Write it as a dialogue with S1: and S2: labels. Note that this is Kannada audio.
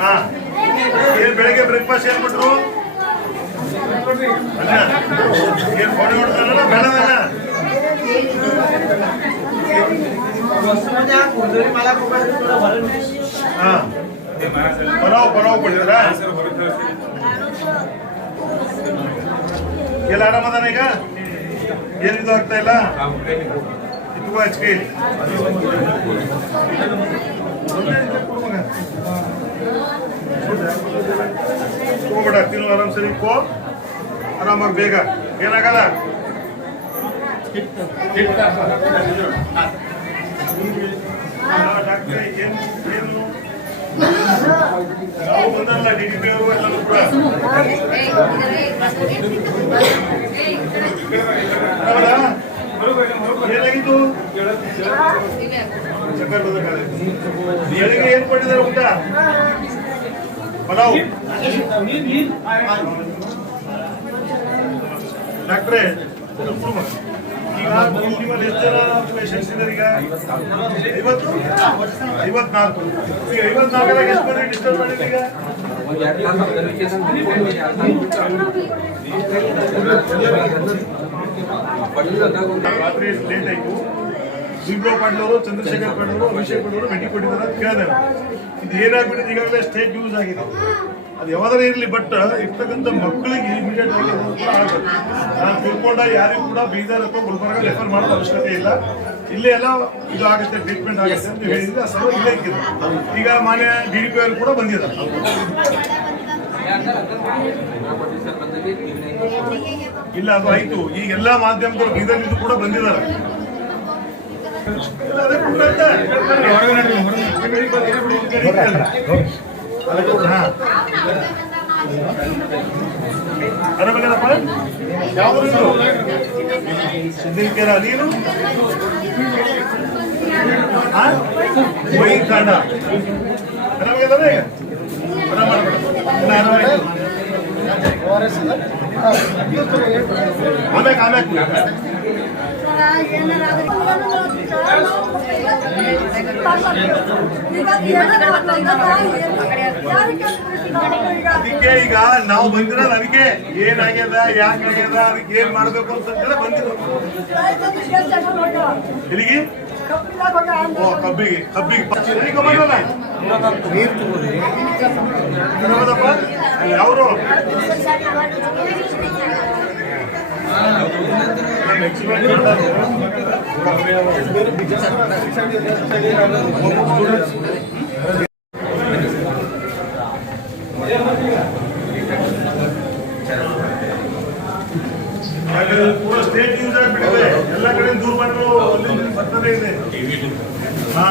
S1: ಹಾ. ಏನ್ ಬೆಳಗ್ಗೆ ಬ್ರೇಕ್ಫಾಸ್ಟ್ ಏನ್ ಕೊಟ್ರು? ಏನ್ ಫೋನ್ ನೋಡ್ತಾರಲ್ಲ ಬೇಡದಲ್ಲ ಹಾ. ಪಲಾವ್ ಪಲಾವ್ ಕೊಟ್ಟಿದ್ರ? ಎಲ್ಲ ಆರಾಮದಾನ ಈಗ? ಏನಿದು ಆಗ್ತಾ ಇಲ್ಲ? ಇಟ್ಕೋ ಹಚ್ಕಿ ಹೋಗ್ಬೇಡ ತಿನ್ನು ಆರಾಮ್ ಸರಿ ಕೋ ಆರಾಮಾಗಿ ಬೇಗ ಏನಾಗಲ್ಲ ಡಾಕ್ಟ್ರೆ ಏನ್ ಏನು ನಾವು ಬಂದಲ್ಲ ಡಿ ಡಿ ಪಿ ಅವರು ಎಲ್ಲರೂ ಕೂಡ ಬೆಳಿಗ್ಗೆ ಏನ್ ಕೊಟ್ಟಿದ್ದಾರೆ ಊಟ? ಪಲಾವ್. ಡಾಕ್ಟ್ರೇ, ಈಗ ನಿಮ್ಮಲ್ಲಿ ಎಷ್ಟು ಜನ ಪೇಷಂಟ್ಸ್ ಇದ್ದಾರೆ ಈಗ? ಐವತ್ತು? ಈಗ ಐವತ್ನಾಲ್ಕರಾಗ ಎಷ್ಟು ಈಗ? ರಾತ್ರಿ ಲೇಟ್ ಆಯ್ತು. ವಿಪ್ರೋ ಪಾಟೀಲ್ ಅವರು ಚಂದ್ರಶೇಖರ್ ಪಾಟೀಲ್ ಅವರು ಅಭಿಷೇಕ್ ಪಾಟೀಲ್ ಅವರು ಭೇಟಿ ಕೊಟ್ಟಿದ್ದಾರೆ ಅಂತ ಕೇಳಿದೆ ಇದು ಏನಾಗ್ಬಿಟ್ಟಿದೆ ಈಗಾಗಲೇ ಸ್ಟೇಟ್ ಯೂಸ್ ಆಗಿದೆ. ಅದು ಯಾವ್ದಾರ ಇರಲಿ ಬಟ್ ಇರ್ತಕ್ಕಂಥ ಮಕ್ಕಳಿಗೆ ಇಮಿಡಿಯೇಟ್ ಆಗಿ ನಾನು ತಿಳ್ಕೊಂಡ ಯಾರಿಗೂ ಕೂಡ ಬೀದರ್ ಅಥವಾ ಗುಲ್ಬರ್ಗ ರೆಫರ್ ಮಾಡೋದು ಅವಶ್ಯಕತೆ ಇಲ್ಲ. ಇಲ್ಲೇ ಎಲ್ಲ ಇದು ಆಗುತ್ತೆ ಟ್ರೀಟ್ಮೆಂಟ್ ಆಗುತ್ತೆ ಅಂತ ಹೇಳಿದ್ರೆ ಸಲ ಇಲ್ಲೇ ಇಕ್ಕಿದೆ. ಈಗ ಮಾನ್ಯ ಡಿ ಡಿ ಪಿ ಅವರು ಕೂಡ ಬಂದಿದ್ದಾರೆ. ಇಲ್ಲ ಅದು ಆಯ್ತು. ಈಗ ಎಲ್ಲಾ ಮಾಧ್ಯಮಗಳು ಬೀದರ್ ಇದು ಕೂಡ ಬಂದಿದ್ದಾರೆ ಇಲ್ಲ, ಅದೇ ಕೂಡ ಅಂತ. ಅದೇ ಕೂಡ, ಹಾ. ಆರಾಮಿದ್ದೀರಪ್ಪ? ಯಾವ ನೀನು ಕಾಂಡ ಆಮ್ಯಾಕ ಆಮ್ಯಾಕ ಅದಕ್ಕೆ ಈಗ ನಾವು ಬಂದಿರೋದು ಅದಕ್ಕೆ ಏನಾಗ್ಯದ, ಯಾಕಾಗ್ಯದ, ಅದಕ್ಕೆ ಏನ್ ಮಾಡ್ಬೇಕು ಅಂತ ಬಂದಿರೋದು ಎಲ್ಲಿಗೆ? ಓ, ಕಬ್ಬಿಗೆ ಕಬ್ಬಿಗೆ. ಪಚ್ಚಿ ಯಾವ್ರು? ಪೂರ ಸ್ಟೇಟ್ ಯೂಸ್ ಆಗಿಬಿಟ್ಟಿದೆ. ಎಲ್ಲ ಕಡೆ ದೂರ ಅಲ್ಲಿ ಇಲ್ಲಿ ಬರ್ತದೇ ಇದೆ. ಹಾ.